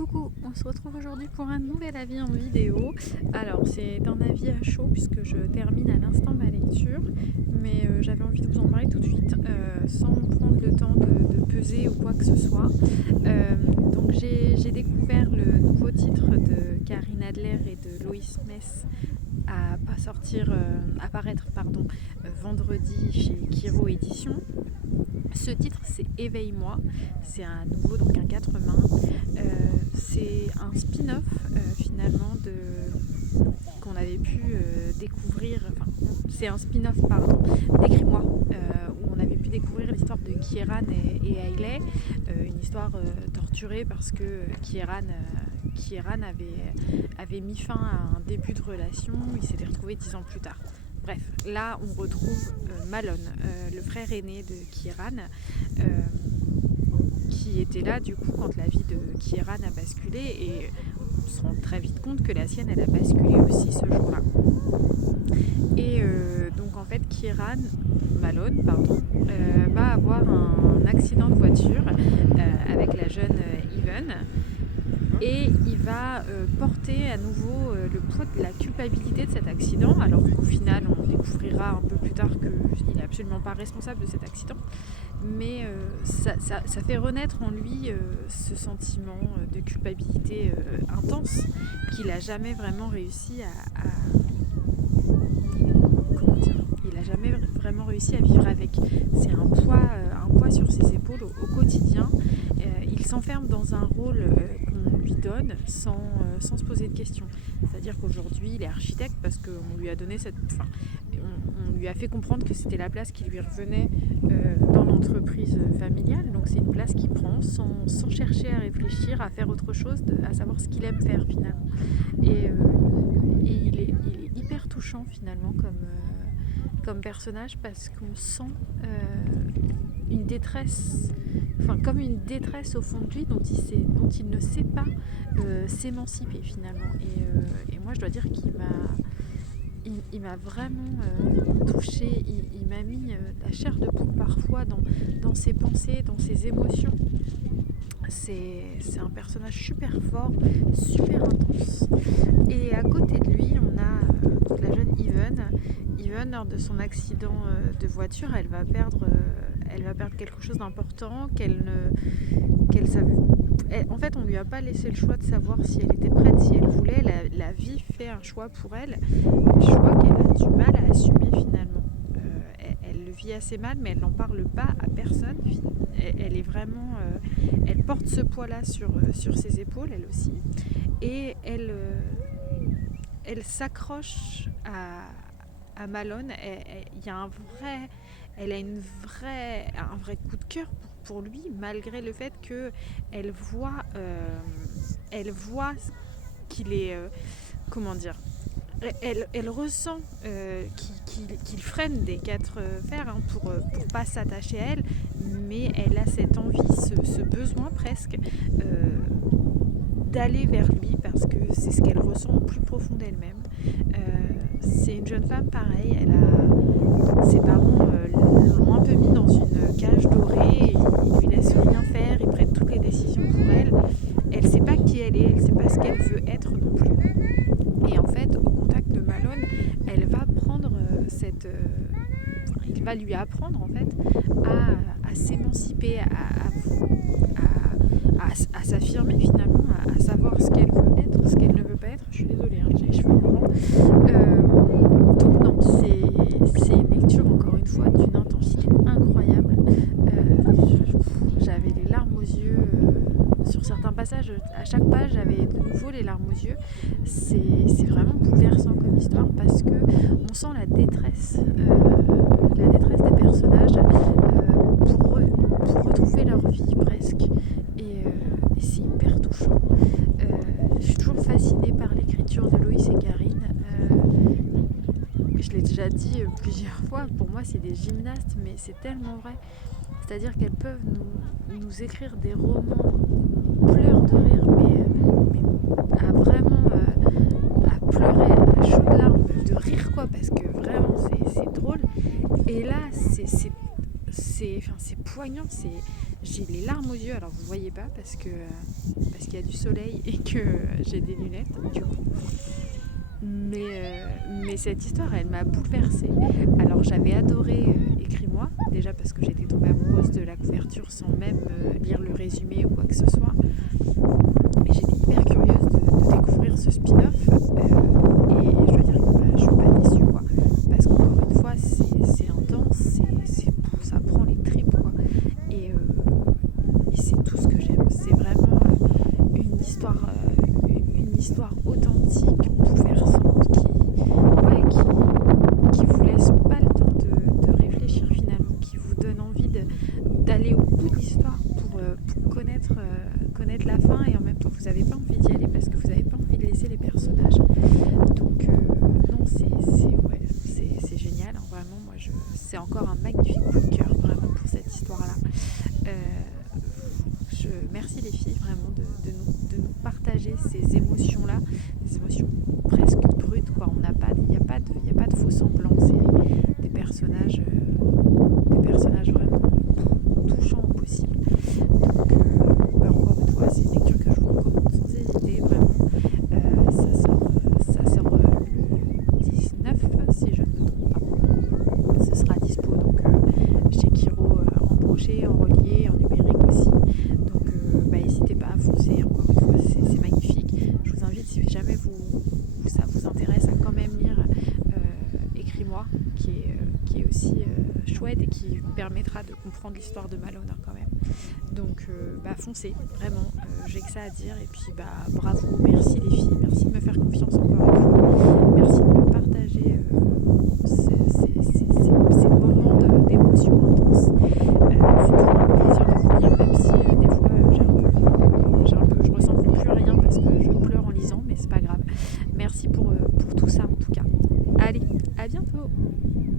Coucou, on se retrouve aujourd'hui pour un nouvel avis en vidéo. Alors c'est un avis à chaud puisque je termine à l'instant ma lecture, mais j'avais envie de vous en parler tout de suite sans prendre le temps de peser ou quoi que ce soit. Donc j'ai découvert le nouveau titre de Karine Adler et de Loïs Mess à paraître vendredi chez Kiro Édition. Ce titre c'est Éveille-moi, c'est un nouveau, donc un 4 mains. C'est un spin-off finalement qu'on avait pu découvrir, c'est un spin-off d'Écris-moi, où on avait pu découvrir l'histoire de Kieran et Hailey, une histoire torturée parce que Kieran avait mis fin à un début de relation, il s'était retrouvé 10 ans plus tard. Bref, là on retrouve Malone, le frère aîné de Kieran, qui était là du coup quand la vie de Kieran a basculé, et on se rend très vite compte que la sienne elle a basculé aussi ce jour-là. Et donc en fait Malone va avoir un accident de voiture avec la jeune Even. Et il va porter à nouveau le poids de la culpabilité de cet accident, alors qu'au final on découvrira un peu plus tard qu'il n'est absolument pas responsable de cet accident. Mais ça fait renaître en lui ce sentiment de culpabilité intense qu'il n'a jamais vraiment réussi il n'a jamais vraiment réussi à vivre avec. C'est un poids sur ses épaules au quotidien. Il s'enferme dans un rôle qu'on lui donne sans se poser de questions. C'est-à-dire qu'aujourd'hui, il est architecte parce qu'on lui a donné on lui a fait comprendre que c'était la place qui lui revenait dans l'entreprise familiale. Donc c'est une place qu'il prend sans chercher à réfléchir, à faire autre chose, à savoir ce qu'il aime faire finalement. Et il est hyper touchant finalement comme personnage, parce qu'on sent une détresse, comme une détresse au fond de lui dont il ne sait pas s'émanciper finalement. Et moi je dois dire qu'il m'a vraiment touchée, il m'a mis la chair de poule parfois dans ses pensées, dans ses émotions. C'est un personnage super fort, super intense. Et à côté de lui, on a la jeune Even. Even, lors de son accident de voiture, elle va perdre quelque chose d'important qu'elle savait. En fait, on lui a pas laissé le choix de savoir si elle était prête, si elle voulait. La vie fait un choix pour elle, un choix qu'elle a du mal à assumer finalement. Elle le vit assez mal, mais elle n'en parle pas à personne. Elle est vraiment, elle porte ce poids-là sur ses épaules, elle aussi, et elle s'accroche à Malone. Elle a un vrai coup de cœur pour lui, malgré le fait qu'elle voit qu'il est, elle ressent qu'il freine des 4 fers pour pas s'attacher à elle, mais elle a cette envie, ce besoin presque d'aller vers lui, parce que c'est ce qu'elle ressent au plus profond d'elle-même. C'est une jeune femme pareille, ses parents l'ont un peu mis dans une cage dorée, ils lui laissent rien faire, ils prennent toutes les décisions pour elle. Elle sait pas qui elle est, elle sait pas ce qu'elle veut être non plus. Et en fait, au contact de Malone, elle va prendre il va lui apprendre en fait à s'émanciper, à s'affirmer finalement, à savoir ce qu'elle veut être, ce qu'elle ne veut pas être. Je suis désolée, j'ai les cheveux blancs. Donc non, c'est une lecture encore une fois d'une intensité incroyable. J'avais les larmes aux yeux sur certains passages. À chaque page, j'avais de nouveau les larmes aux yeux. C'est vraiment bouleversant comme histoire, parce que on sent la détresse des personnages pour retrouver leur vie presque. Et c'est hyper touchant. Je suis toujours fascinée par l'écriture de Loïs et Karine. Je l'ai déjà dit plusieurs fois, pour moi c'est des gymnastes, mais c'est tellement vrai. C'est-à-dire qu'elles peuvent nous écrire des romans, on pleure de rire, mais à vraiment à pleurer à chaudes larmes de rire, quoi, parce que vraiment c'est drôle. Et là c'est c'est poignant, j'ai les larmes aux yeux. Alors vous voyez pas parce qu'il qu'il y a du soleil et que j'ai des lunettes du coup. Mais cette histoire, elle m'a bouleversée. Alors j'avais adoré Écris-moi, déjà parce que j'étais tombée amoureuse de la couverture sans même lire le résumé ou quoi que ce soit. Mais j'étais hyper curieuse de découvrir ce spin-off et je dois dire que je suis pas déçue quoi. Parce qu'encore une fois, c'est intense, ça prend les tripes quoi. Et, et c'est tout ce que j'aime. C'est vraiment une histoire authentique, bouleversante, qui vous laisse pas le temps de réfléchir finalement, qui vous donne envie d'aller au bout de l'histoire pour connaître la fin et en même temps vous n'avez pas envie d'y aller parce que vous n'avez pas envie de laisser les personnages. Donc non, c'est génial. Hein, vraiment, c'est encore un magnifique coup de cœur vraiment pour cette histoire-là. Merci les filles vraiment de nous partager ces émotions-là, des émotions presque brutes quoi. Il n'y a pas de faux semblants. C'est des personnages vraiment touchants au possible. Donc encore une fois, c'est une lecture que je vous recommande sans hésiter vraiment. Ça sort le 19 si je ne me trompe pas. Ce sera dispo donc chez Kiro en brochet, en relié, en numérique aussi. Donc n'hésitez pas à foncer, encore une fois, c'est magnifique. Je vous invite, si jamais ça vous intéresse, à quand même lire Écris-moi, qui est aussi chouette et qui vous permettra de comprendre l'histoire de Malone quand même. Donc foncez, vraiment, j'ai que ça à dire. Et puis bravo, merci les filles, merci de me faire confiance encore une fois. Merci de me partager ces moments d'émotion intense. C'est toujours un plaisir de vous lire, même si des fois je ressens plus rien parce que je pleure en lisant, mais c'est pas grave. Merci pour tout ça en tout cas.